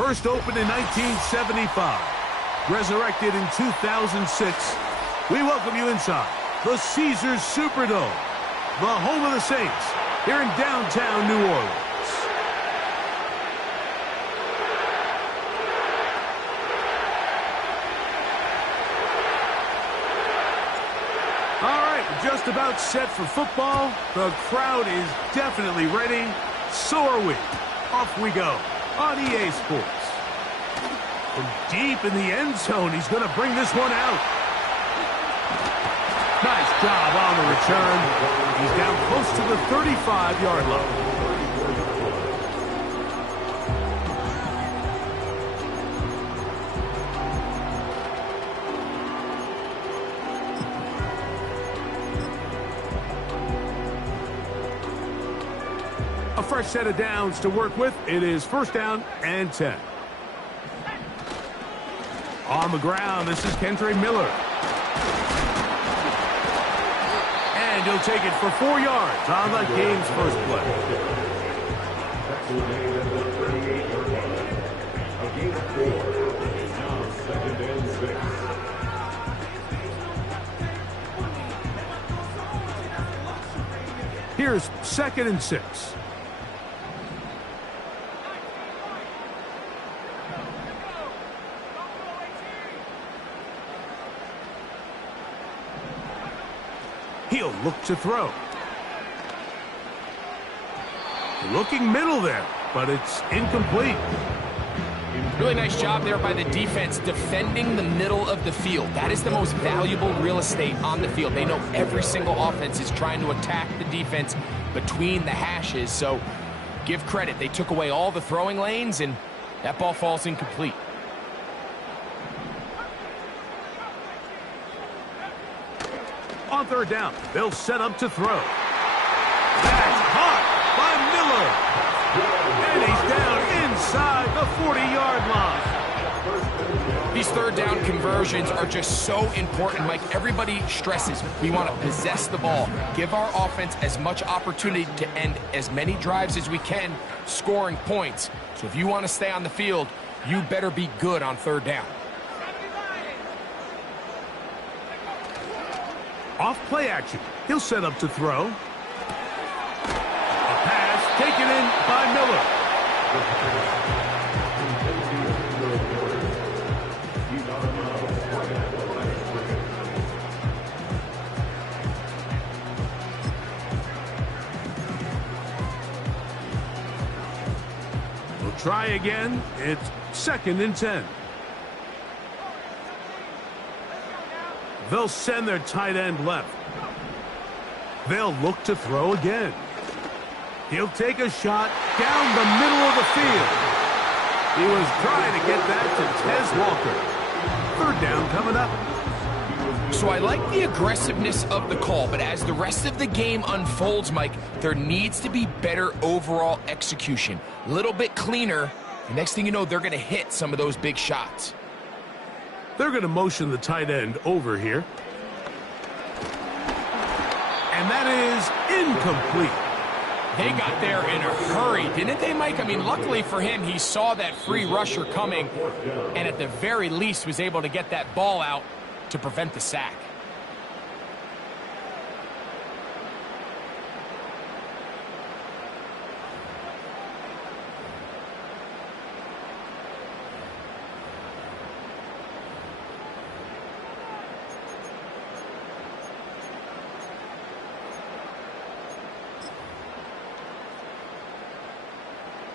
First opened in 1975, resurrected in 2006, we welcome you inside the Caesars Superdome, the home of the Saints, here in downtown New Orleans. All right, we're just about set for football. The crowd is definitely ready. So are we. Off we go on EA Sports. From deep in the end zone, he's going to bring this one out. Nice job on the return. He's down close to the 35-yard line. A fresh set of downs to work with. It is first down and 10. On the ground, this is Kendre Miller. And he'll take it for 4 yards on the game's first play. Here's 2nd and 6. He'll look to throw. Looking middle there, but it's incomplete. Really nice job there by the defense defending the middle of the field. That is the most valuable real estate on the field. They know every single offense is trying to attack the defense between the hashes. So give credit. They took away all the throwing lanes, and that ball falls incomplete. On third down, they'll set up to throw. That's caught by Miller. And he's down inside the 40-yard line. These third down conversions are just so important, Mike. Everybody stresses we want to possess the ball, give our offense as much opportunity to end as many drives as we can, scoring points. So if you want to stay on the field, you better be good on third down. Off play action. He'll set up to throw. A pass taken in by Miller. We'll try again. It's 2nd and 10. They'll send their tight end left. They'll look to throw again. He'll take a shot down the middle of the field. He was trying to get that to Tez Walker. 3rd down coming up. So I like the aggressiveness of the call, but as the rest of the game unfolds, Mike, there needs to be better overall execution. A little bit cleaner. The next thing you know, they're going to hit some of those big shots. They're going to motion the tight end over here. And that is incomplete. They got there in a hurry, didn't they, Mike? I mean, luckily for him, he saw that free rusher coming and at the very least was able to get that ball out to prevent the sack.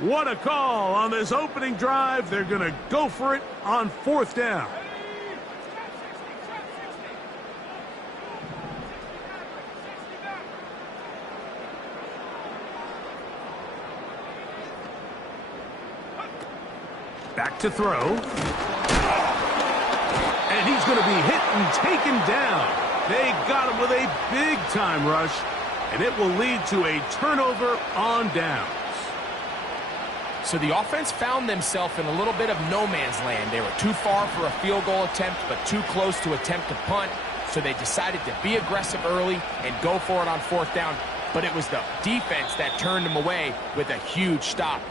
What a call on this opening drive. They're going to go for it on 4th down. Back to throw. And he's going to be hit and taken down. They got him with a big-time rush, and it will lead to a turnover on downs. So the offense found themselves in a little bit of no man's land. They were too far for a field goal attempt, but too close to attempt to punt. So they decided to be aggressive early and go for it on 4th down. But it was the defense that turned them away with a huge stop.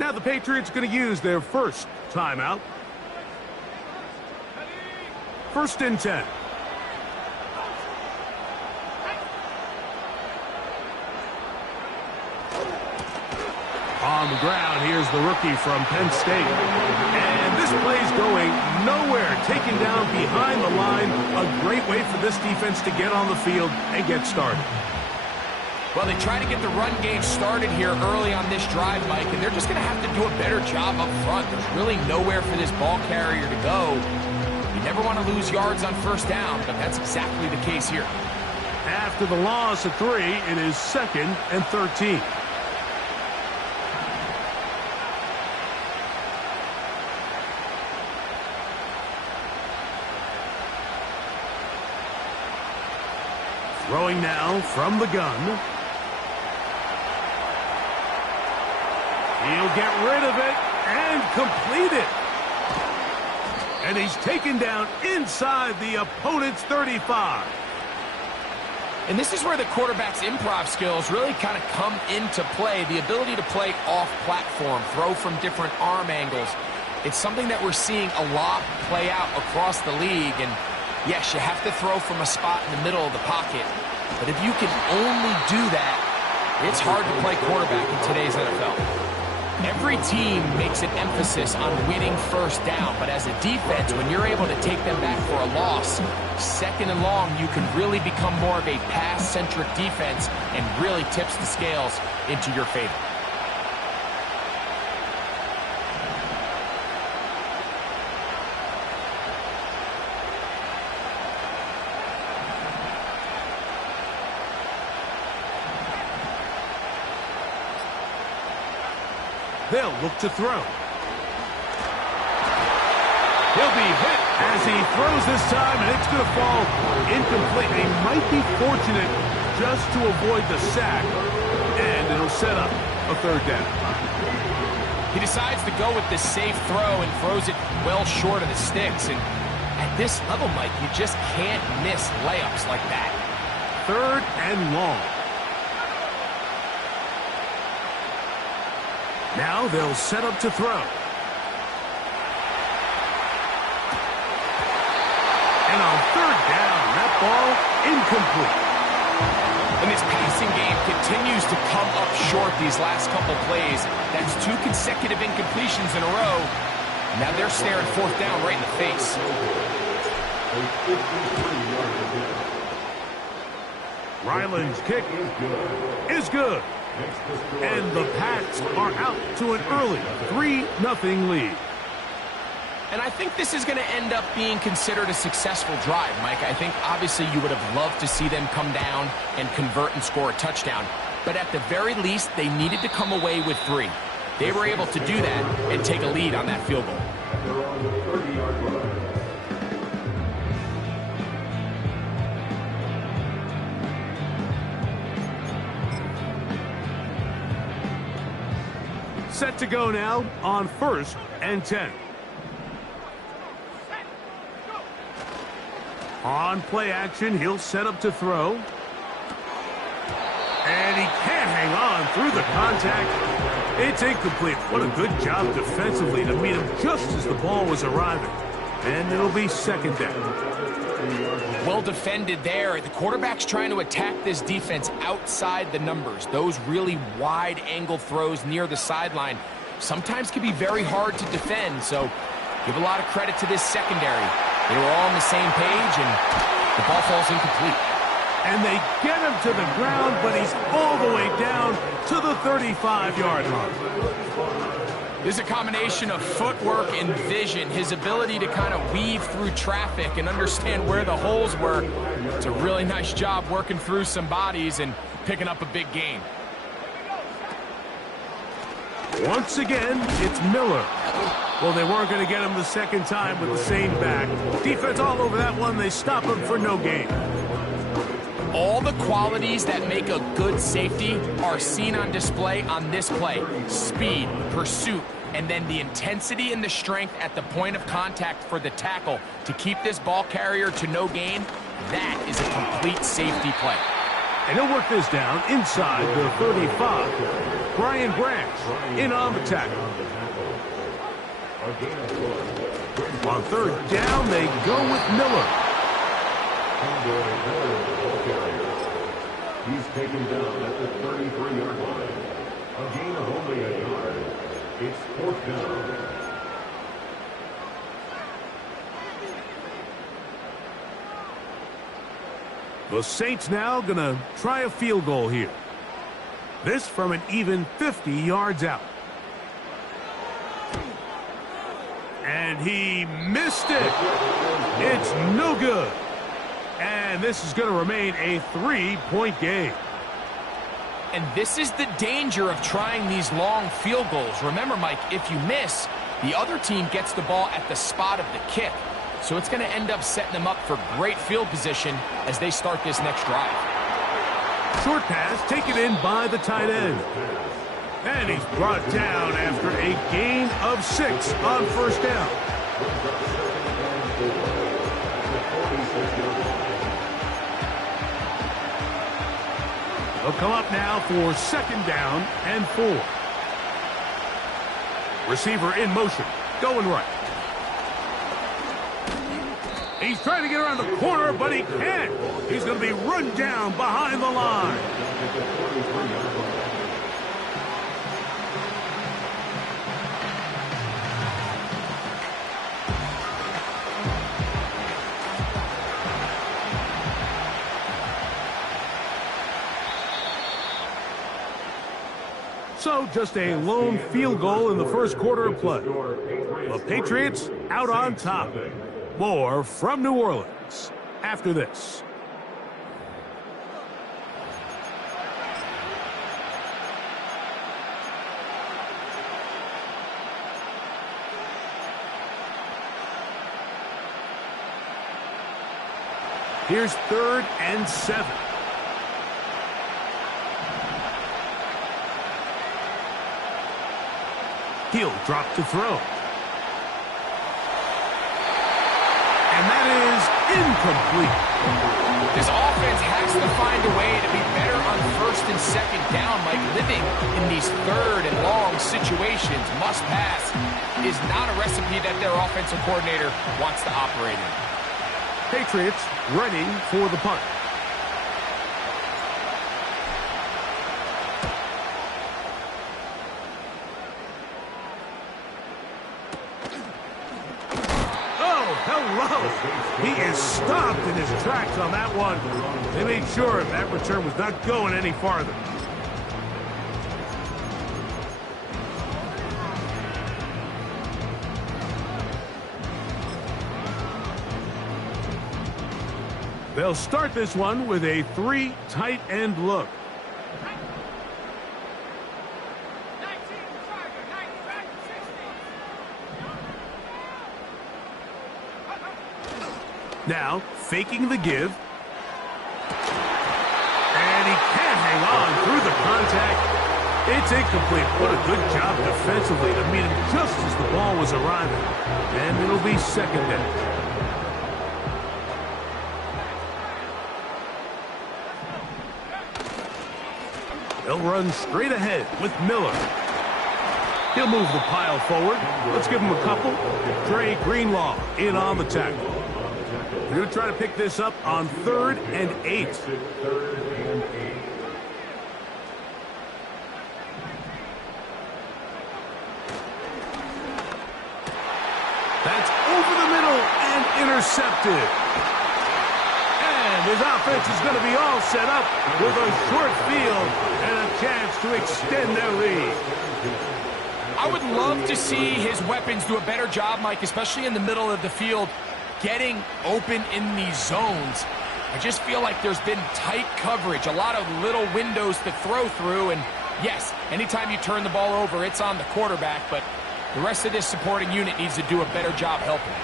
Now the Patriots going to use their first timeout. 1st and 10. On the ground, here's the rookie from Penn State. And this play's going nowhere, taken down behind the line. A great way for this defense to get on the field and get started. Well, they try to get the run game started here early on this drive, Mike, and they're just going to have to do a better job up front. There's really nowhere for this ball carrier to go. You never want to lose yards on 1st down, but that's exactly the case here. After the loss of 3, it is 2nd and 13. Throwing now from the gun. He'll get rid of it and complete it. And he's taken down inside the opponent's 35. And this is where the quarterback's improv skills really kind of come into play. The ability to play off-platform, throw from different arm angles. It's something that we're seeing a lot play out across the league. And yes, you have to throw from a spot in the middle of the pocket. But if you can only do that, it's hard to play quarterback in today's NFL. Every team makes an emphasis on winning 1st down, but as a defense, when you're able to take them back for a loss, 2nd and long, you can really become more of a pass-centric defense and really tips the scales into your favor. They'll look to throw. He'll be hit as he throws this time, and it's going to fall incomplete. He might be fortunate just to avoid the sack, and it'll set up a 3rd down. He decides to go with the safe throw and throws it well short of the sticks. And at this level, Mike, you just can't miss layups like that. 3rd and long. Now they'll set up to throw. And on 3rd down, that ball incomplete. And this passing game continues to come up short these last couple plays. That's 2 consecutive incompletions in a row. Now they're staring 4th down right in the face. Ryland's kick is good. And the Pats are out to an early 3-0 lead. And I think this is going to end up being considered a successful drive, Mike. I think obviously you would have loved to see them come down and convert and score a touchdown. But at the very least, they needed to come away with 3. They were able to do that and take a lead on that field goal. Set to go now on 1st and 10. On play action, he'll set up to throw. And he can't hang on through the contact. It's incomplete. What a good job defensively to meet him just as the ball was arriving. And it'll be 2nd down. Well defended there. The quarterback's trying to attack this defense outside the numbers. Those really wide angle throws near the sideline sometimes can be very hard to defend. So give a lot of credit to this secondary. They were all on the same page, and the ball falls incomplete. And they get him to the ground, but he's all the way down to the 35-yard line. This is a combination of footwork and vision, his ability to kind of weave through traffic and understand where the holes were. It's a really nice job working through some bodies and picking up a big gain. Once again, it's Miller. Well, they weren't going to get him the 2nd time with the same back. Defense all over that one. They stop him for no gain. All the qualities that make a good safety are seen on display on this play. Speed, pursuit, and then the intensity and the strength at the point of contact for the tackle to keep this ball carrier to no gain. That is a complete safety play. And he'll work this down inside the 35. Brian Branch in on the tackle. On third down, they go with Miller. He's taken down at the 33-yard line. A gain of only a yard. It's fourth down. The Saints now going to try a field goal here. This from an even 50 yards out. And he missed it. It's no good. And this is going to remain a 3-point game. And this is the danger of trying these long field goals. Remember, Mike, if you miss, the other team gets the ball at the spot of the kick. So it's going to end up setting them up for great field position as they start this next drive. Short pass taken in by the tight end. And he's brought down after a gain of 6 on first down. They'll come up now for second down and 4. Receiver in motion, going right. He's trying to get around the corner, but he can't. He's going to be run down behind the line. So just a lone field goal in the first quarter of play. The Patriots out on top. More from New Orleans after this. Here's 3rd and 7. He'll drop to throw. And that is incomplete. This offense has to find a way to be better on first and second down. Like living in these third and long situations, must pass, is not a recipe that their offensive coordinator wants to operate in. Patriots ready for the punt. He is stopped in his tracks on that one. They made sure that return was not going any farther. They'll start this one with a 3 tight end look. Now, faking the give. And he can't hang on through the contact. It's incomplete. What a good job defensively to meet him just as the ball was arriving. And it'll be second down. They'll run straight ahead with Miller. He'll move the pile forward. Let's give him a couple. Dre Greenlaw in on the tackle. We're going to try to pick this up on 3rd and 8. That's over the middle and intercepted. And his offense is going to be all set up with a short field and a chance to extend their lead. I would love to see his weapons do a better job, Mike, especially in the middle of the field, getting open in these zones. I just feel like there's been tight coverage, a lot of little windows to throw through, and yes, anytime you turn the ball over, it's on the quarterback, but the rest of this supporting unit needs to do a better job helping.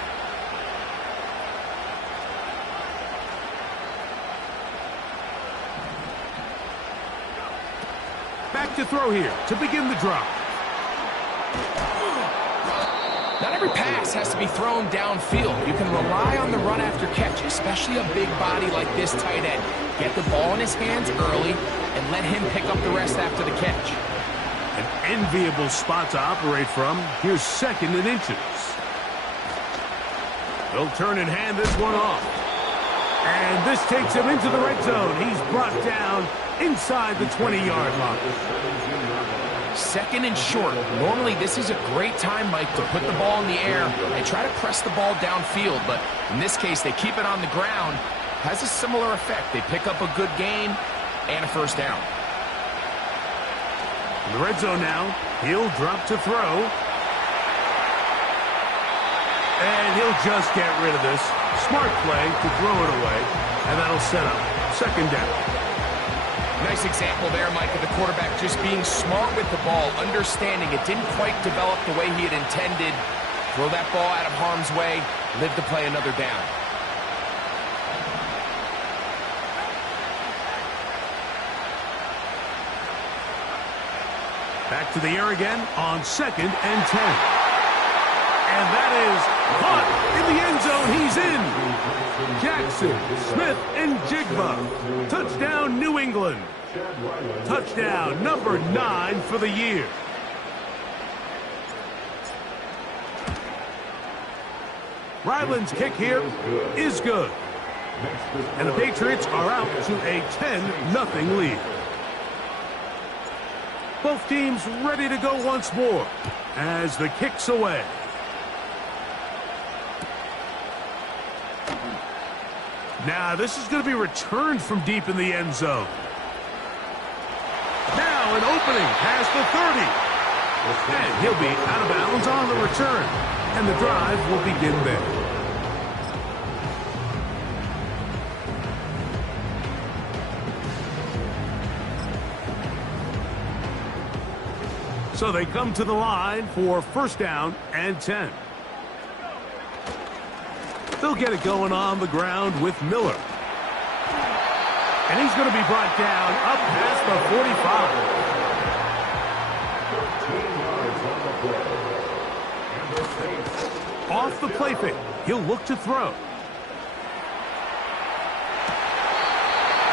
Back to throw here to begin the drive. Not every pass has to be thrown downfield. You can rely on the run after catch, especially a big body like this tight end. Get the ball in his hands early and let him pick up the rest after the catch. An enviable spot to operate from. Here's 2nd and inches. They'll turn and hand this one off. And this takes him into the red zone. He's brought down inside the 20-yard line. 2nd and short. Normally, this is a great time, Mike, to put the ball in the air and try to press the ball downfield. But in this case, they keep it on the ground. Has a similar effect. They pick up a good gain and a first down. In the red zone now, he'll drop to throw. And he'll just get rid of this. Smart play to throw it away. And that'll set up 2nd down. Nice example there, Mike, of the quarterback just being smart with the ball, understanding it didn't quite develop the way he had intended. Throw that ball out of harm's way, live to play another down. Back to the air again on 2nd and 10. And that is caught in the end zone. He's in. Jackson, Smith, and Jigba. Touchdown, New England. Touchdown number 9 for the year. Ryland's kick here is good. And the Patriots are out to a 10-0 lead. Both teams ready to go once more as the kick's away. Now this is going to be returned from deep in the end zone. Now an opening past the 30. And he'll be out of bounds on the return. And the drive will begin there. So they come to the line for 1st down and 10. They'll get it going on the ground with Miller. And he's going to be brought down up past the 45. Off the play fake. He'll look to throw.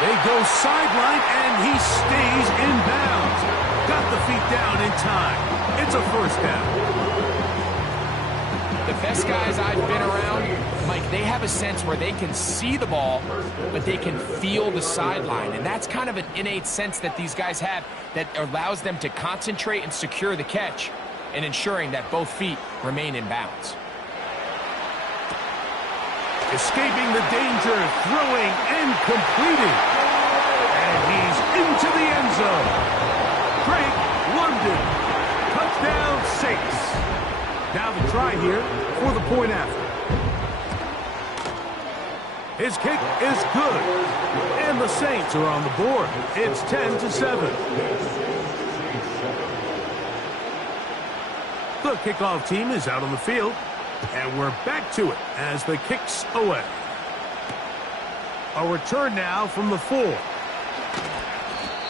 They go sideline, and he stays in bounds. Got the feet down in time. It's a 1st down. The best guys I've been around, Mike, they have a sense where they can see the ball, but they can feel the sideline. And that's kind of an innate sense that these guys have that allows them to concentrate and secure the catch and ensuring that both feet remain in bounds. Escaping the danger, throwing and completing. And he's into the end zone. Drake London, touchdown 6. Now the try here for the point after. His kick is good. And the Saints are on the board. It's 10-7. The kickoff team is out on the field. And we're back to it as the kick's away. A return now from the 4.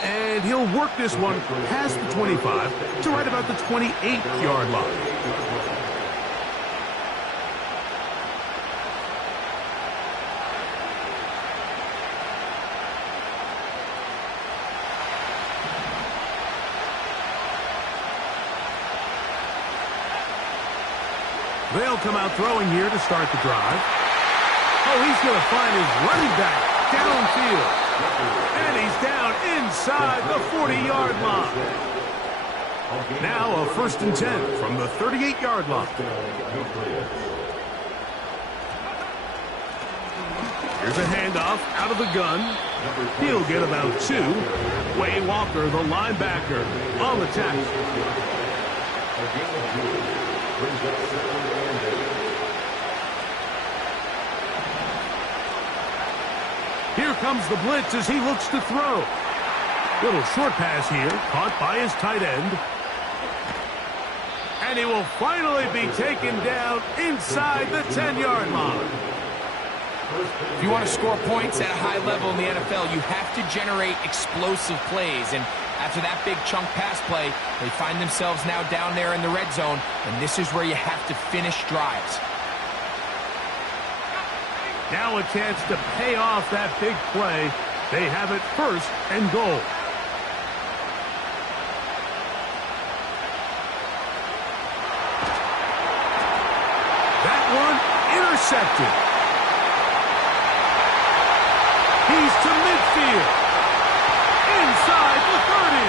And he'll work this one past the 25 to right about the 28-yard line. They'll come out throwing here to start the drive. Oh, he's going to find his running back downfield. And he's down inside the 40-yard line. Now a 1st and 10 from the 38-yard line. Here's a handoff out of the gun. He'll get about 2. Wayne Walker, the linebacker, on the tackle. Here comes the blitz as he looks to throw. Little short pass here, caught by his tight end. And he will finally be taken down inside the 10-yard line. If you want to score points at a high level in the NFL, you have to generate explosive plays. And After that big chunk pass play, they find themselves now down there in the red zone, and this is where you have to finish drives. Now a chance to pay off that big play. They have it 1st and goal. That one intercepted. He's to midfield. Inside the 30.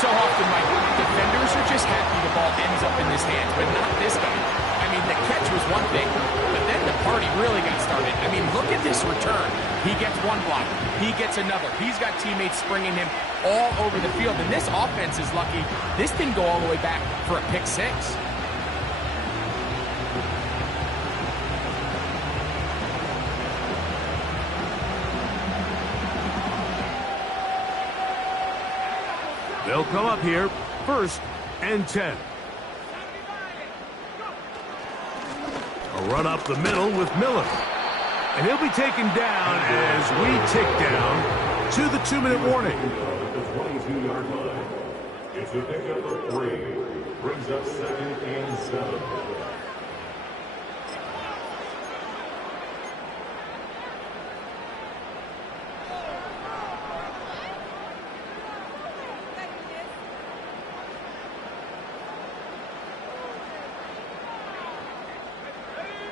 So often, Mike, defenders are just happy the ball ends up in his hands, but not this guy. I mean, the catch was one thing, but then the party really got started. I mean, look at this return. He gets one block. He gets another. He's got teammates springing him all over the field, and this offense is lucky. This didn't go all the way back for a pick six. They'll come up here, 1st and 10. A run up the middle with Miller. And he'll be taken down as we tick down to the 2-minute warning. At the 22-yard line. It's a pickup of 3. Brings up 2nd and 7.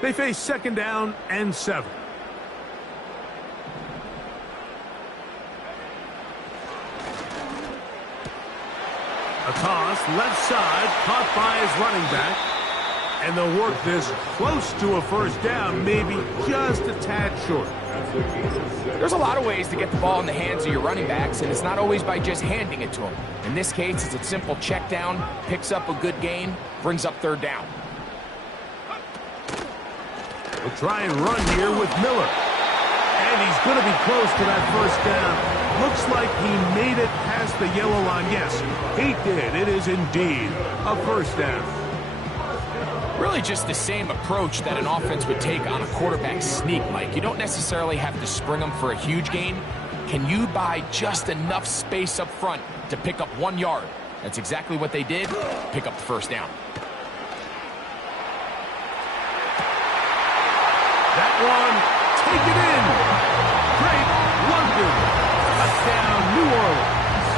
They face 2nd down and 7. A toss, left side, caught by his running back. And they'll work this close to a 1st down, maybe just a tad short. There's a lot of ways to get the ball in the hands of your running backs, and it's not always by just handing it to them. In this case, it's a simple check down, picks up a good gain, brings up 3rd down. We'll try and run here with Miller. And he's going to be close to that 1st down. Looks like he made it past the yellow line. Yes, he did. It is indeed a 1st down. Really just the same approach that an offense would take on a quarterback sneak, Mike. You don't necessarily have to spring them for a huge gain. Can you buy just enough space up front to pick up 1 yard? That's exactly what they did. Pick up the 1st down. That one, take it in. Great London. Touchdown, New Orleans.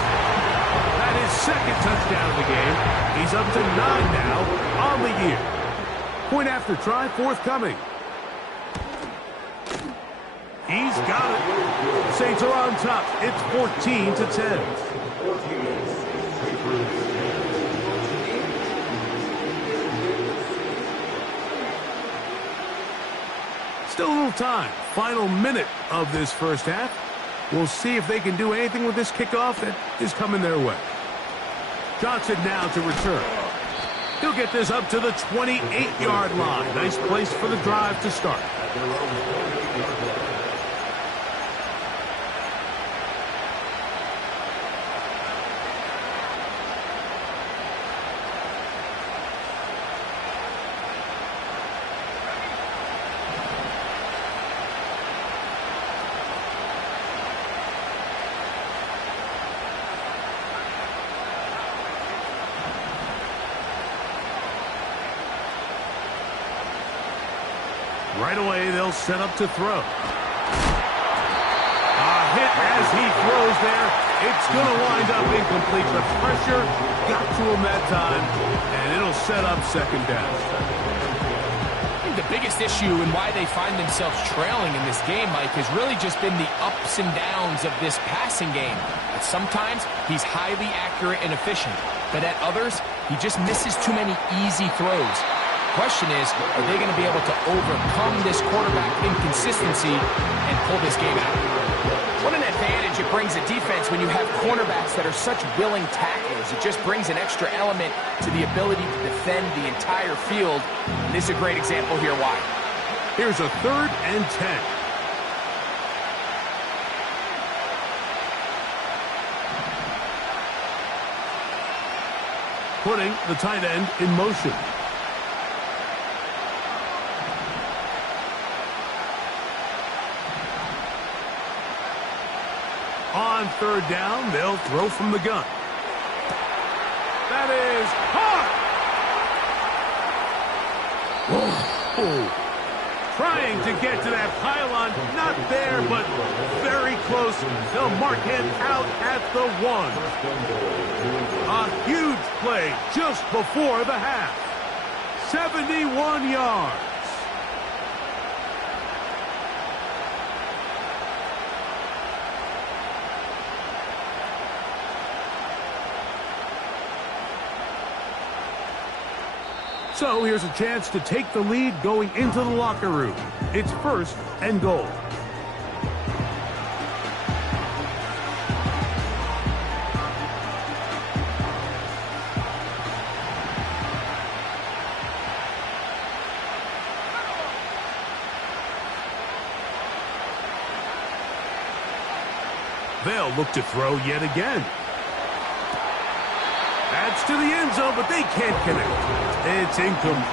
That is 2nd touchdown of the game. He's up to 9 now on the year. Point after try forthcoming. He's got it. Saints are on top. It's 14-10. Still a little time. Final minute of this 1st half. We'll see if they can do anything with this kickoff that is coming their way. Johnson now to return. He'll get this up to the 28-yard line. Nice place for the drive to start. Right away, they'll set up to throw. A hit as he throws there. It's going to wind up incomplete. The pressure got to him that time, and it'll set up 2nd down. I think the biggest issue and why they find themselves trailing in this game, Mike, has really just been the ups and downs of this passing game. At sometimes, he's highly accurate and efficient, but at others, he just misses too many easy throws. Question is, are they going to be able to overcome this quarterback inconsistency and pull this game out? What an advantage it brings a defense when you have cornerbacks that are such willing tacklers. It just brings an extra element to the ability to defend the entire field. And this is a great example here why. Here's a 3rd and 10. Putting the tight end in motion. On On third down, they'll throw from the gun. That is caught! Oh. Trying to get to that pylon, not there, but very close. They'll mark him out at the 1. A huge play just before the half. 71 yards. So here's a chance to take the lead going into the locker room. It's 1st and goal. They'll look to throw yet again. That's to the end zone, but they can't connect. It's incomplete.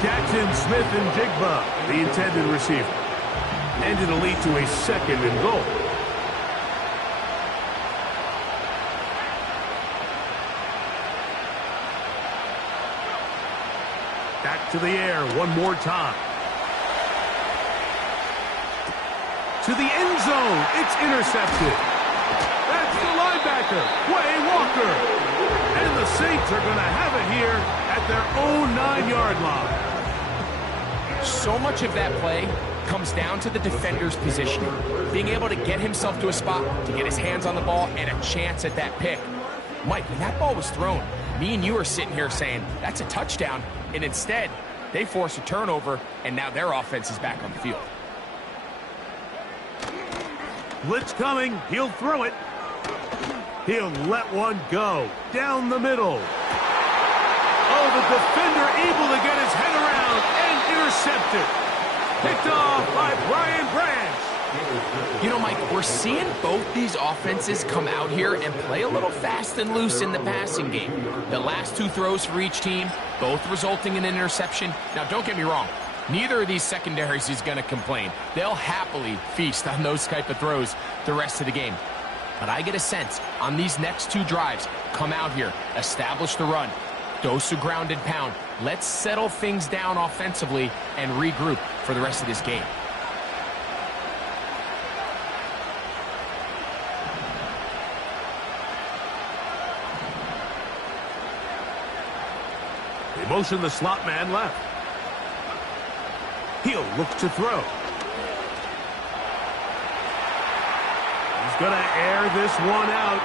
Jackson, Smith, and Jigba, the intended receiver. And it'll lead to a 2nd and goal. Back to the air one more time. To the end zone. It's intercepted. That's the linebacker, Quay Walker. And the Saints are going to have it here at their own 9-yard line. So much of that play comes down to the defender's positioning. Being able to get himself to a spot, to get his hands on the ball, and a chance at that pick. Mike, when that ball was thrown, me and you are sitting here saying, that's a touchdown. And instead, they force a turnover, and now their offense is back on the field. Blitz coming. He'll throw it. He'll let one go down the middle. Oh, the defender able to get his head around and intercepted. Picked off by Brian Branch. You know, Mike, we're seeing both these offenses come out here and play a little fast and loose in the passing game. The last 2 throws for each team, both resulting in an interception. Now, don't get me wrong. Neither of these secondaries is going to complain. They'll happily feast on those type of throws the rest of the game. But I get a sense on these next 2 drives, come out here, establish the run, dose of ground and pound. Let's settle things down offensively and regroup for the rest of this game. They motion the slot man left. He'll look to throw. He's going to air this one out.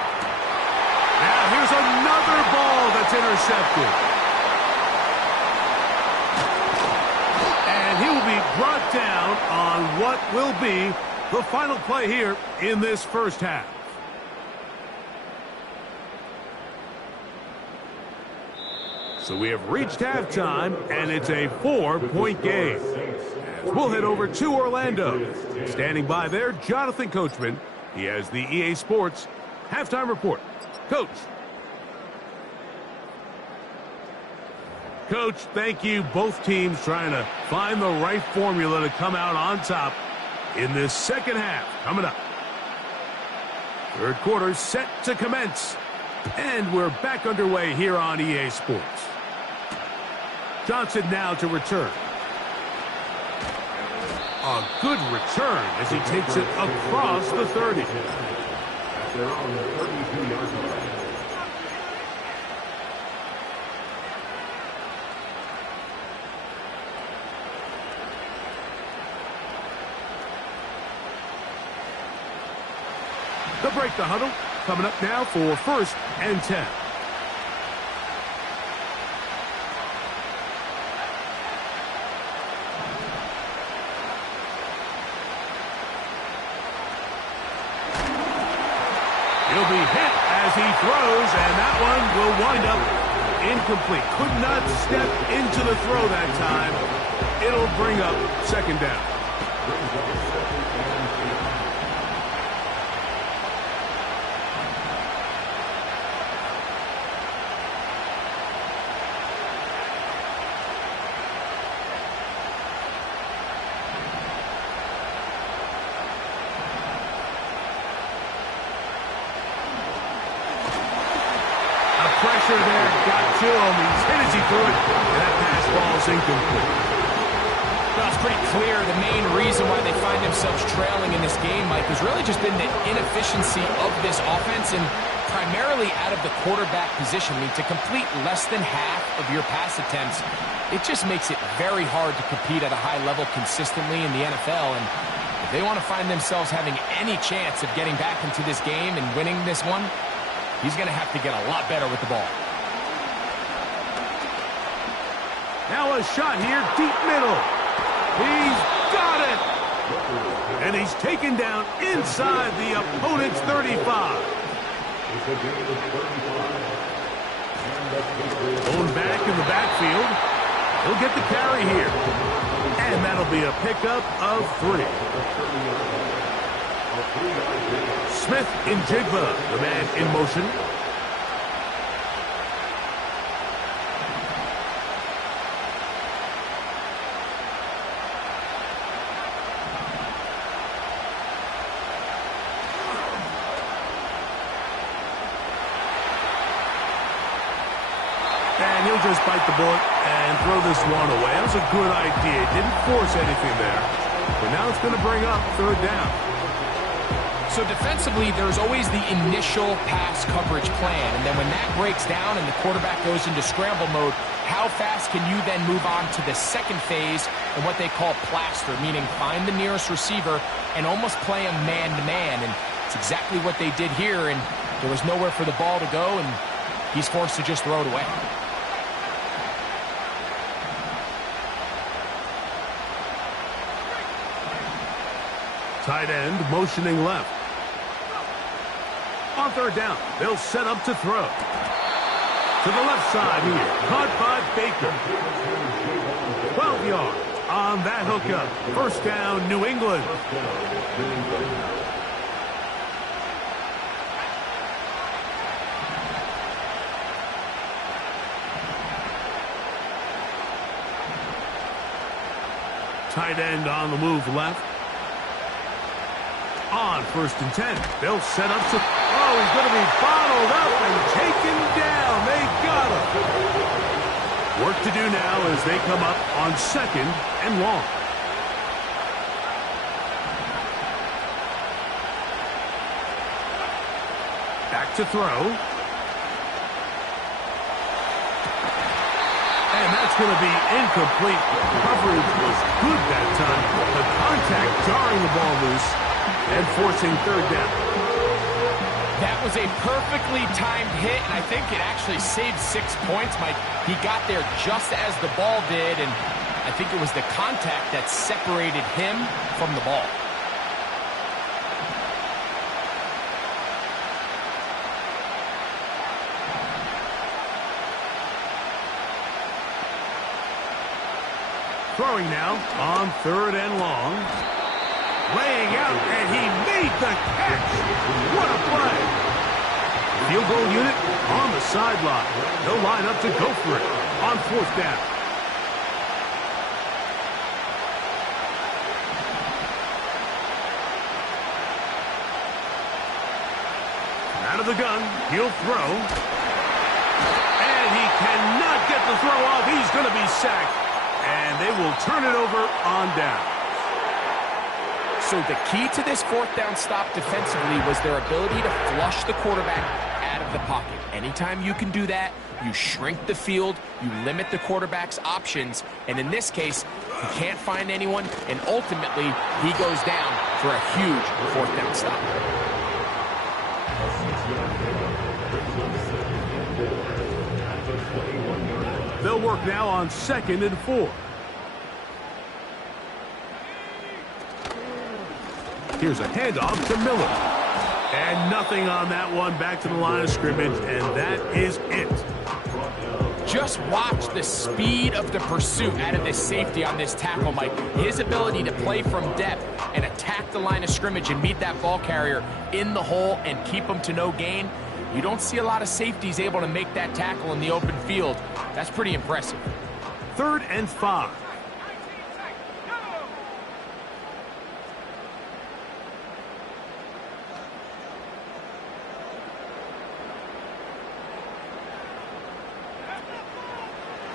Now here's another ball that's intercepted. And he will be brought down on what will be the final play here in this first half. So we have reached halftime, and it's a 4-point game. We'll head over to Orlando. Standing by there, Jonathan Coachman. He has the EA Sports halftime report. Coach. Coach, thank you. Both teams trying to find the right formula to come out on top in this second half. Coming up. Third quarter set to commence. And we're back underway here on EA Sports. Johnson now to return. A good return as he takes it across the 30. They're on the 32-yard line. They'll break the huddle. Coming up now for 1st and 10. He'll be hit as he throws, and that one will wind up incomplete. Could not step into the throw that time. It'll bring up 2nd down. pressure there got to him. He's hit as he threw it, and that pass ball is incomplete. Well, it's pretty clear the main reason why they find themselves trailing in this game, Mike, has really just been the inefficiency of this offense and primarily out of the quarterback position. I mean, to complete less than half of your pass attempts, it just makes it very hard to compete at a high level consistently in the NFL. And if they want to find themselves having any chance of getting back into this game and winning this one, he's going to have to get a lot better with the ball. Now a shot here, deep middle. He's got it! And he's taken down inside the opponent's 35. Going back in the backfield. He'll get the carry here. And that'll be a pickup of 3. Smith in Jigba, the man in motion. And he'll just bite the bullet and throw this one away. That was a good idea. Didn't force anything there. But now it's going to bring up 3rd down. So defensively, there's always the initial pass coverage plan. And then when that breaks down and the quarterback goes into scramble mode, how fast can you then move on to the second phase and what they call plaster, meaning find the nearest receiver and almost play him man-to-man. And it's exactly what they did here. And there was nowhere for the ball to go, and he's forced to just throw it away. Tight end motioning left. On 3rd down, they'll set up to throw. To the left side here. Caught by Baker. 12 yards on that hookup. 1st down, New England. Tight end on the move left. On 1st and 10. They'll set up to... Oh, he's going to be bottled up and taken down. They got him. Work to do now as they come up on 2nd and long. Back to throw. And that's going to be incomplete. Coverage was good that time. The contact jarring the ball loose and forcing 3rd down. That was a perfectly timed hit, and I think it actually saved 6 points, Mike. He got there just as the ball did, and I think it was the contact that separated him from the ball. Throwing now on 3rd and long. Laying out, and he made the catch. What a play. Field goal unit on the sideline. They'll line up to go for it on 4th down. Out of the gun, he'll throw. And he cannot get the throw off. He's going to be sacked. And they will turn it over on down. So the key to this 4th down stop defensively was their ability to flush the quarterback out of the pocket. Anytime you can do that, you shrink the field, you limit the quarterback's options, and in this case, he can't find anyone, and ultimately, he goes down for a huge 4th down stop. They'll work now on 2nd and 4. Here's a handoff to Miller. And nothing on that one. Back to the line of scrimmage, and that is it. Just watch the speed of the pursuit out of this safety on this tackle, Mike. His ability to play from depth and attack the line of scrimmage and meet that ball carrier in the hole and keep him to no gain. You don't see a lot of safeties able to make that tackle in the open field. That's pretty impressive. 3rd and 5.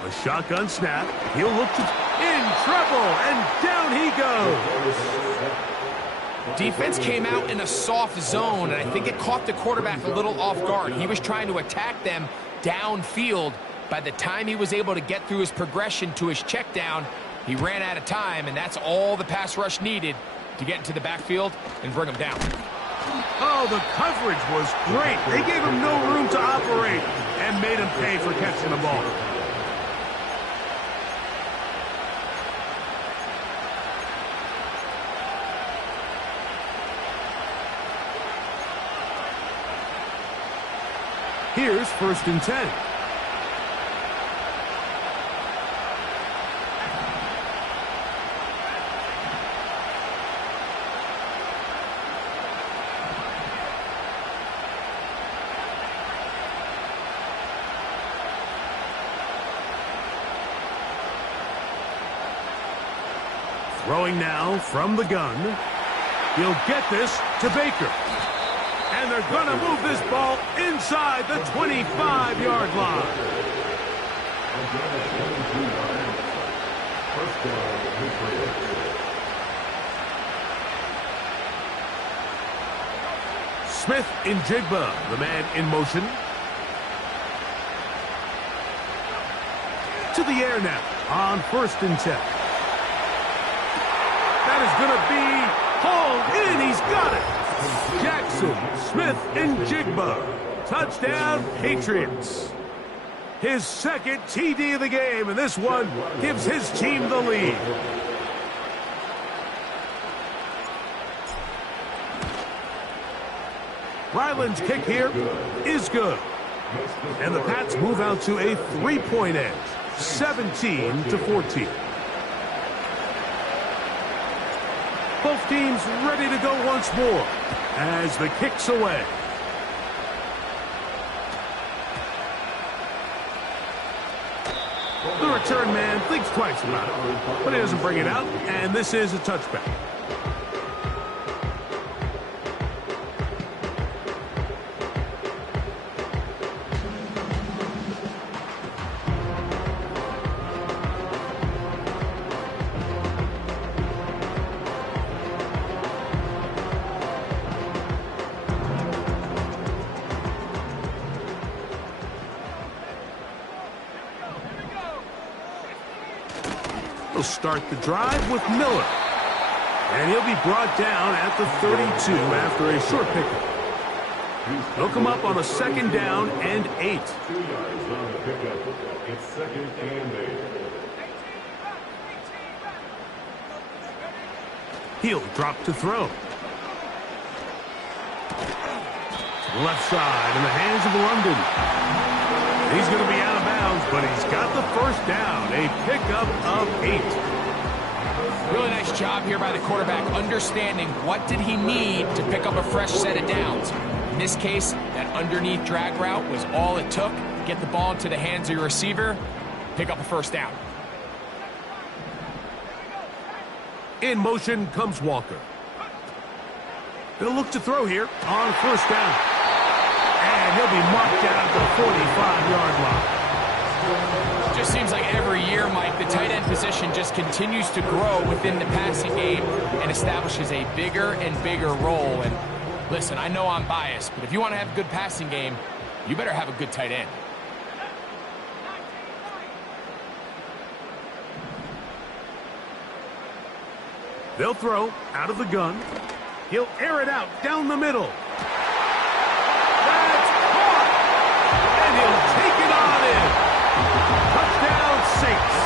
A shotgun snap. He'll look to in trouble, and down he goes. Defense came out in a soft zone, and I think it caught the quarterback a little off guard. He was trying to attack them downfield. By the time he was able to get through his progression to his check down, he ran out of time, and that's all the pass rush needed to get into the backfield and bring him down. Oh, the coverage was great. They gave him no room to operate and made him pay for catching the ball. Here's 1st and 10. Throwing now from the gun. He'll get this to Baker. And they're going to move this ball inside the 25-yard line. Smith in Jigba, the man in motion. To the air now on 1st and 10. That is going to be hauled in. He's got it. Jackson, Smith, and Jigba. Touchdown, Patriots. His 2nd TD of the game, and this one gives his team the lead. Ryland's kick here is good. And the Pats move out to a 3-point edge, 17-14. Both teams ready to go once more as the kick's away. The return man thinks twice about it, but he doesn't bring it out, and this is a touchback. He'll start the drive with Miller. And he'll be brought down at the 32 after a short pickup. He'll come up on a 2nd down and 8. 2 yards on the pickup. It's 2nd and 8. He'll drop to throw. Left side in the hands of London. He's going to be out of bounds, but he's got the 1st down. A pickup of 8. Really nice job here by the quarterback, understanding what did he need to pick up a fresh set of downs. In this case, that underneath drag route was all it took to get the ball into the hands of your receiver, pick up a 1st down. In motion comes Walker. He'll look to throw here on 1st down. And he'll be marked down at the 45-yard line. Just seems like every year, Mike, the tight end position just continues to grow within the passing game and establishes a bigger and bigger role. And listen, I know I'm biased, but if you want to have a good passing game, you better have a good tight end. They'll throw out of the gun. He'll air it out down the middle. That's caught! And he'll take it on in. Touchdown, Saints.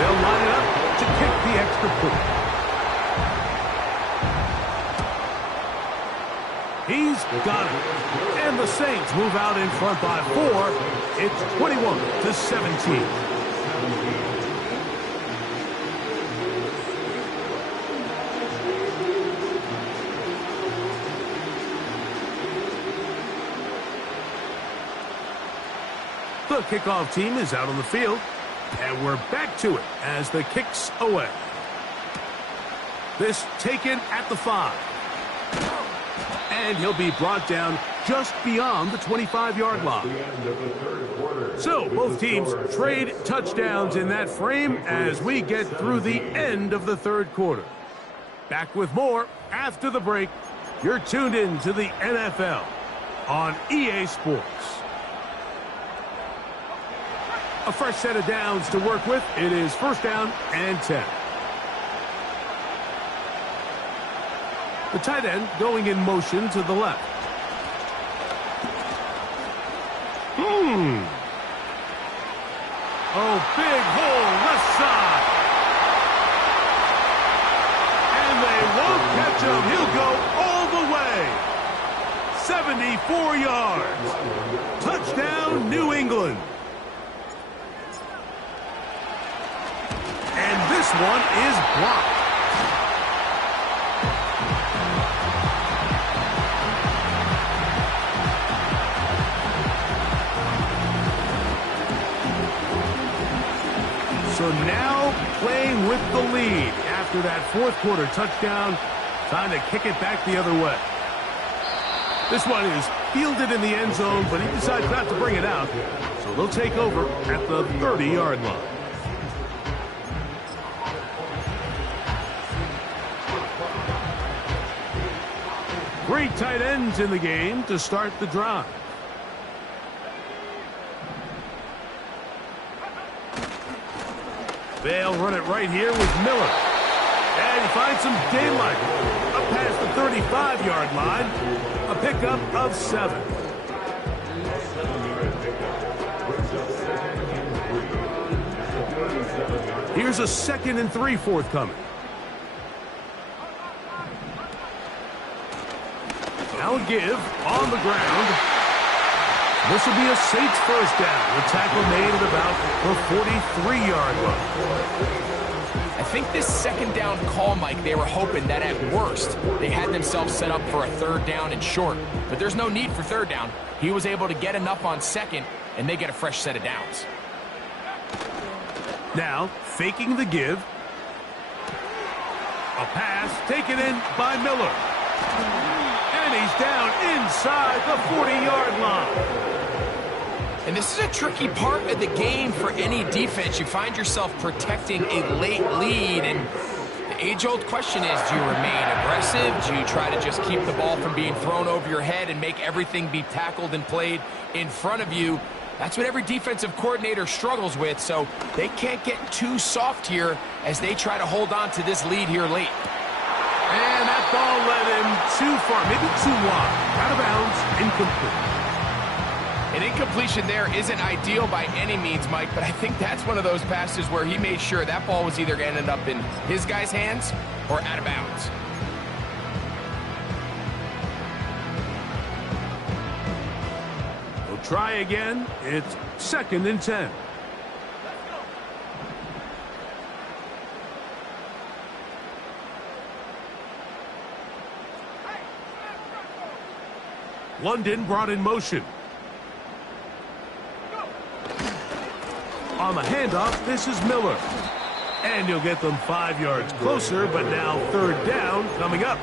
They'll line it up to kick the extra point. He's got it. And the Saints move out in front by 4. It's 21-17. The kickoff team is out on the field, and we're back to it as the kick's away. This taken at the 5. And he'll be brought down just beyond the 25-yard line. So both teams trade touchdowns in that frame as we get through the end of the third quarter. Back with more after the break. You're tuned in to the NFL on EA Sports. A fresh set of downs to work with. It is first down and 10. The tight end going in motion to the left. Oh, big hole left side. And they won't catch him. He'll go all the way. 74 yards. Touchdown, New England. And this one is blocked. So now playing with the lead after that fourth quarter touchdown, time to kick it back the other way. This one is fielded in the end zone, but he decides not to bring it out. So they'll take over at the 30-yard line. Great tight ends in the game to start the drive. They'll run it right here with Miller. And he finds some daylight. Up past the 35-yard line. A pickup of 7. Here's a 2nd and 3 forthcoming. Now a give on the ground. This will be a Saints first down. The tackle made at about the 43-yard line. I think this second down call, Mike, they were hoping that at worst they had themselves set up for a third down and short. But there's no need for third down. He was able to get enough on second, and they get a fresh set of downs. Now, faking the give. A pass taken in by Miller. And he's down inside the 40-yard line. And this is a tricky part of the game for any defense. You find yourself protecting a late lead, and the age-old question is, do you remain aggressive? Do you try to just keep the ball from being thrown over your head and make everything be tackled and played in front of you? That's what every defensive coordinator struggles with, so they can't get too soft here as they try to hold on to this lead here late. And that ball led him too far, maybe too wide. Out of bounds, incomplete. An incompletion there isn't ideal by any means, Mike, but I think that's one of those passes where he made sure that ball was either going to end up in his guy's hands or out of bounds. We'll try again. It's 2nd and 10. London brought in motion. On the handoff, this is Miller. And he'll get them 5 yards closer, but now third down coming up.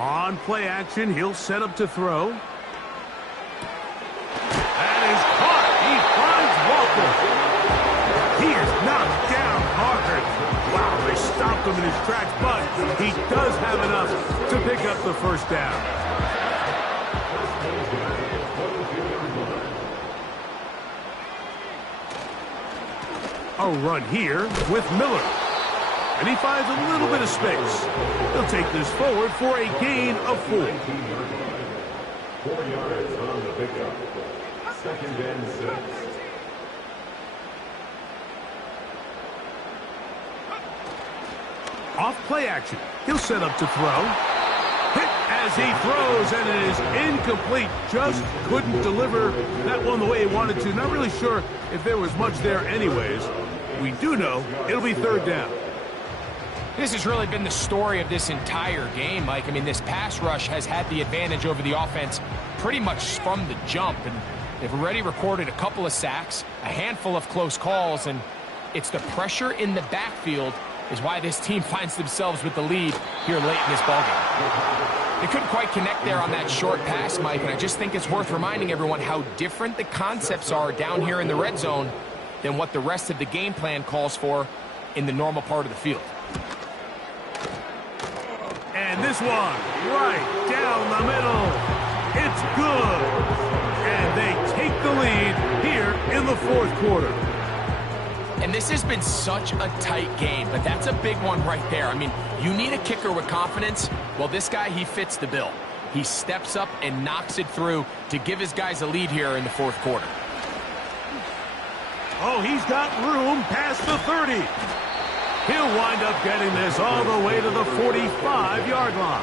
On play action, he'll set up to throw. That is caught. He finds Walker. He is knocked down hard. Wow, they stopped him in his tracks, but he does have enough to pick up the first down. A run here with Miller. And he finds a little bit of space. He'll take this forward for a gain of 4. 4 yards on the pickup. 2nd and 6. Off play action. He'll set up to throw. Hit as he throws, and it is incomplete. Just couldn't deliver that one the way he wanted to. Not really sure if there was much there anyways. We do know it'll be third down. This has really been the story of this entire game, Mike. I mean, this pass rush has had the advantage over the offense pretty much from the jump, and they've already recorded a couple of sacks, a handful of close calls, and it's the pressure in the backfield is why this team finds themselves with the lead here late in this ballgame. They couldn't quite connect there on that short pass, Mike, and I just think it's worth reminding everyone how different the concepts are down here in the red zone than what the rest of the game plan calls for in the normal part of the field. And this one, right down the middle. It's good. And they take the lead here in the fourth quarter. And this has been such a tight game, but that's a big one right there. I mean, you need a kicker with confidence. Well, this guy, he fits the bill. He steps up and knocks it through to give his guys a lead here in the fourth quarter. Oh, he's got room past the 30. He'll wind up getting this all the way to the 45-yard line.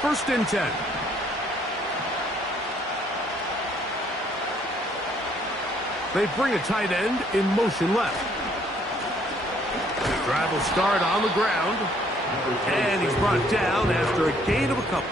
First and 10. They bring a tight end in motion left. The drive will start on the ground. And he's brought down after a gain of a couple.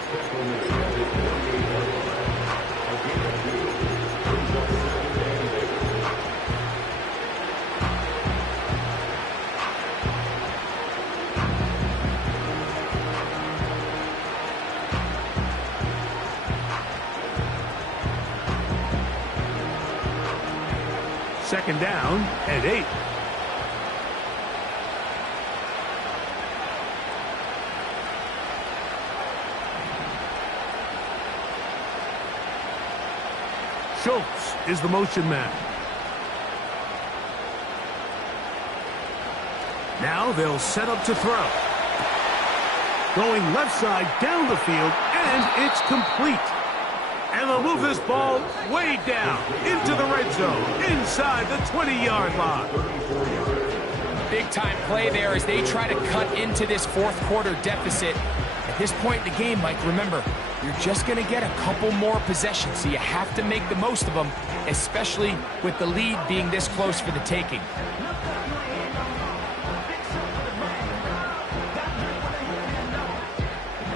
Second down and 8. Schultz is the motion man. Now they'll set up to throw. Going left side down the field, and it's complete. And they'll move this ball way down into the red zone, inside the 20-yard line. Big-time play there as they try to cut into this fourth quarter deficit. At this point in the game, Mike, remember, you're just going to get a couple more possessions, so you have to make the most of them, especially with the lead being this close for the taking.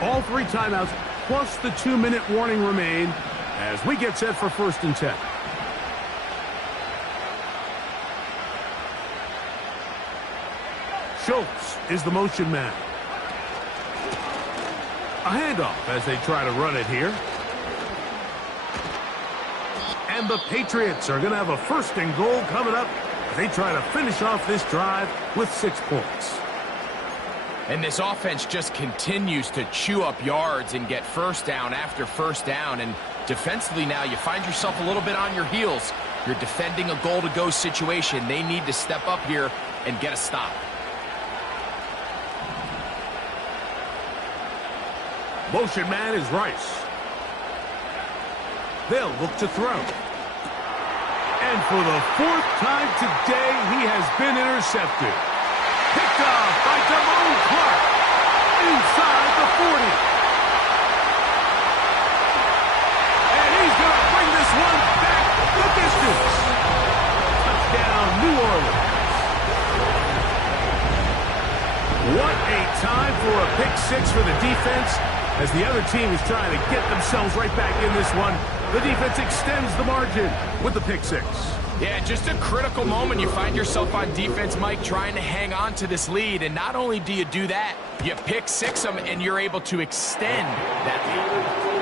All 3 timeouts plus the 2-minute warning remain as we get set for first and 10. Schultz is the motion man. A handoff as they try to run it here. And the Patriots are going to have a first and goal coming up as they try to finish off this drive with 6 points. And this offense just continues to chew up yards and get first down after first down. And defensively now, you find yourself a little bit on your heels. You're defending a goal-to-go situation. They need to step up here and get a stop. Motion man is Rice. They'll look to throw. And for the 4th time today, he has been intercepted. Picked off by Damone Clark inside the 40. And he's going to bring this one back the distance. Touchdown, New Orleans. What a time for a pick 6 for the defense. As the other team is trying to get themselves right back in this one, the defense extends the margin with the pick 6. Yeah, just a critical moment. You find yourself on defense, Mike, trying to hang on to this lead. And not only do you do that, you pick 6 them, and you're able to extend that lead.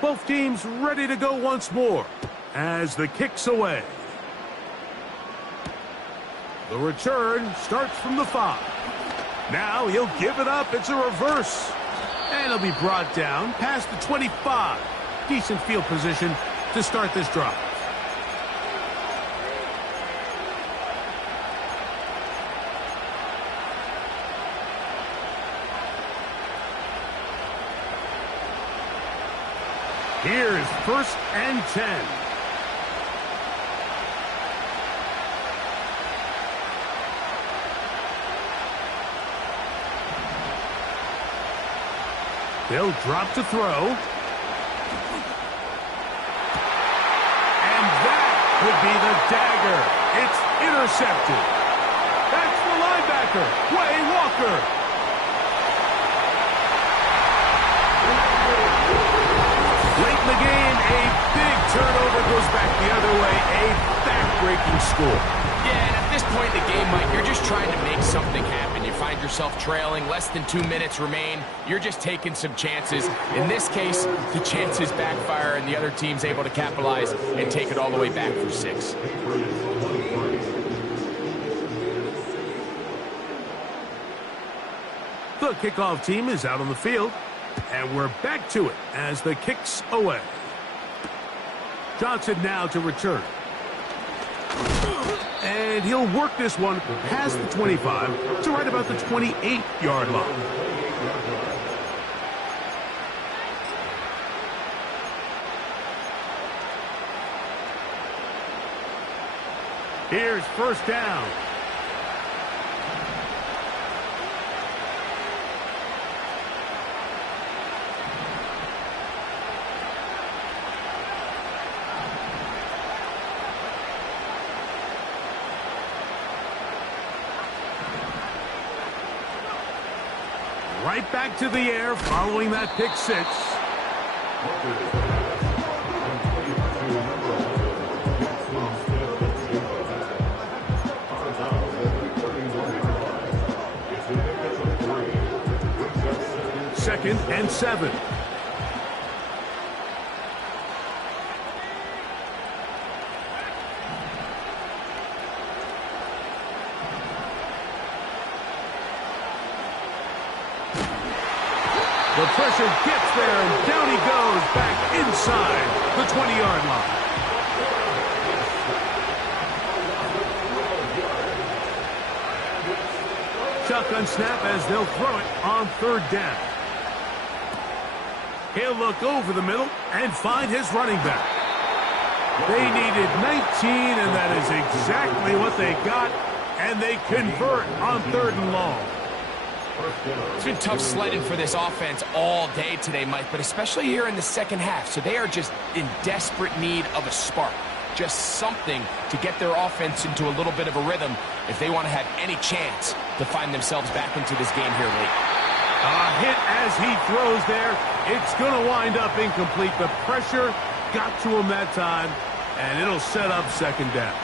Both teams ready to go once more as the kick's away. The return starts from the 5. Now he'll give it up. It's a reverse. And he'll be brought down past the 25. Decent field position to start this drive. Here's 1st and 10. They'll drop to throw. And that would be the dagger. It's intercepted. That's the linebacker, Quay Walker. Late in the game, a big turnover goes back the other way. A back-breaking score. Yeah, and at this point in the game, Mike, you're just trying to make something happen. You find yourself trailing, less than 2 minutes remain. You're just taking some chances. In this case, the chances backfire, and the other team's able to capitalize and take it all the way back for 6. The kickoff team is out on the field, and we're back to it as the kick's away. Johnson now to return. And he'll work this one past the 25 to right about the 28-yard line. Here's 1st down. Right back to the air following that pick 6. Second and 7. The pressure gets there, and down he goes back inside the 20-yard line. Shotgun snap as they'll throw it on 3rd down. He'll look over the middle and find his running back. They needed 19, and that is exactly what they got, and they convert on 3rd and long. It's been tough sledding for this offense all day today, Mike, but especially here in the second half. So they are just in desperate need of a spark, just something to get their offense into a little bit of a rhythm if they want to have any chance to find themselves back into this game here late. A hit as he throws there. It's going to wind up incomplete. The pressure got to him that time, and it'll set up 2nd down.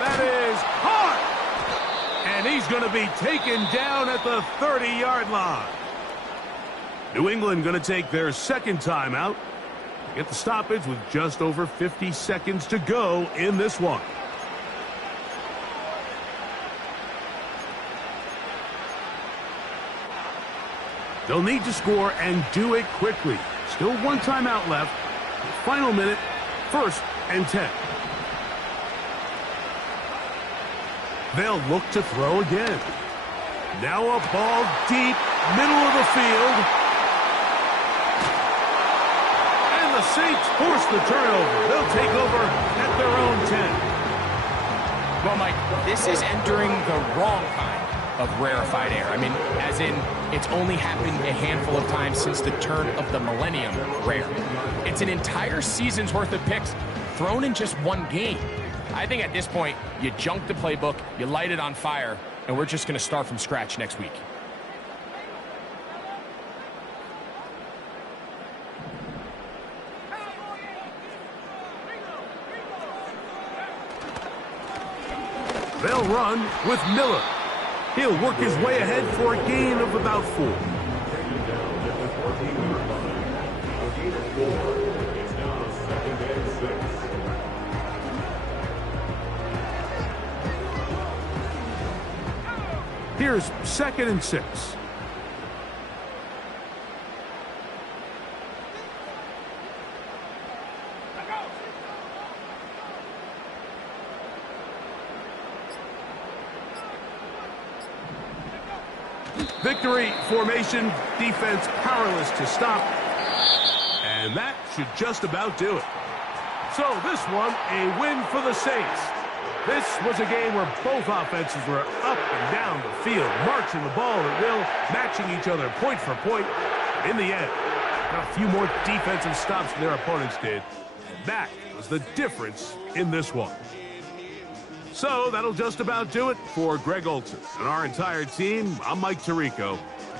That is hard. And he's going to be taken down at the 30-yard line. New England going to take their 2nd timeout. Get the stoppage with just over 50 seconds to go in this one. They'll need to score and do it quickly. Still 1 timeout left. Final minute, 1st and 10. They'll look to throw again. Now a ball deep, middle of the field. And the Saints force the turnover. They'll take over at their own 10. Well, Mike, this is entering the wrong kind of rarefied air. I mean, as in, it's only happened a handful of times since the turn of the millennium rare. It's an entire season's worth of picks thrown in just one game. I think at this point, you junk the playbook, you light it on fire, and we're just going to start from scratch next week. They'll run with Miller. He'll work his way ahead for a gain of about 4. Here's 2nd and 6. Victory formation, defense powerless to stop. And that should just about do it. So this one, a win for the Saints. This was a game where both offenses were up and down the field, marching the ball at will, matching each other point for point. In the end, got a few more defensive stops than their opponents did. And that was the difference in this one. So that'll just about do it for Greg Olson and our entire team. I'm Mike Tirico.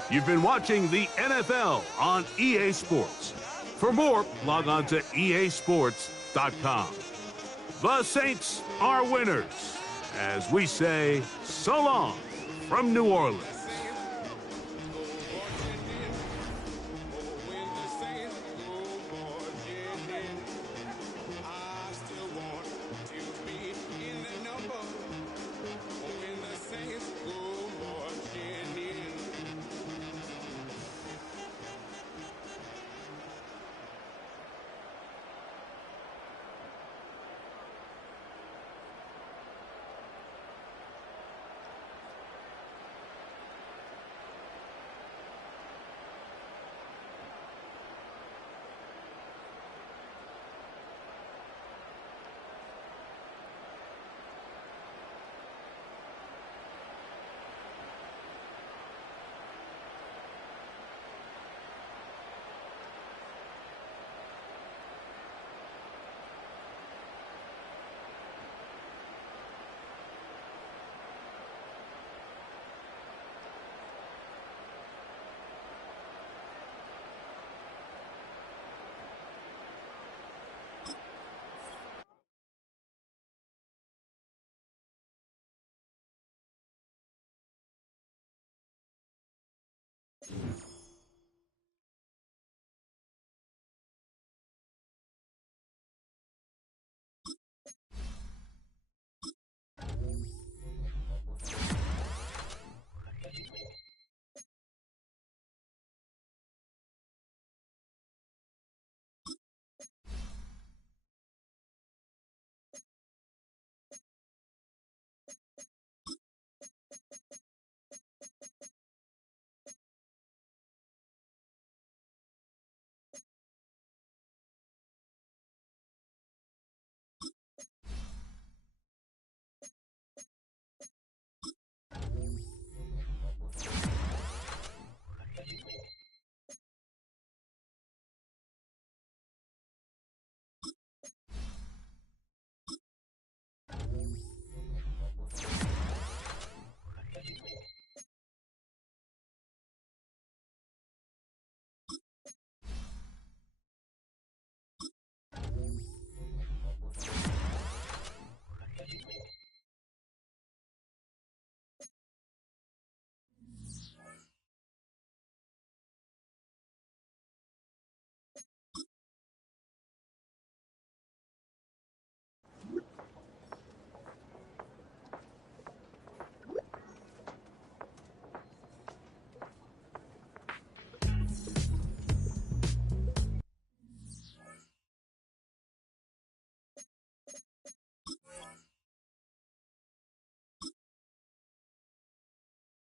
You've been watching the NFL on EA Sports. For more, log on to easports.com. The Saints are winners, as we say so long from New Orleans.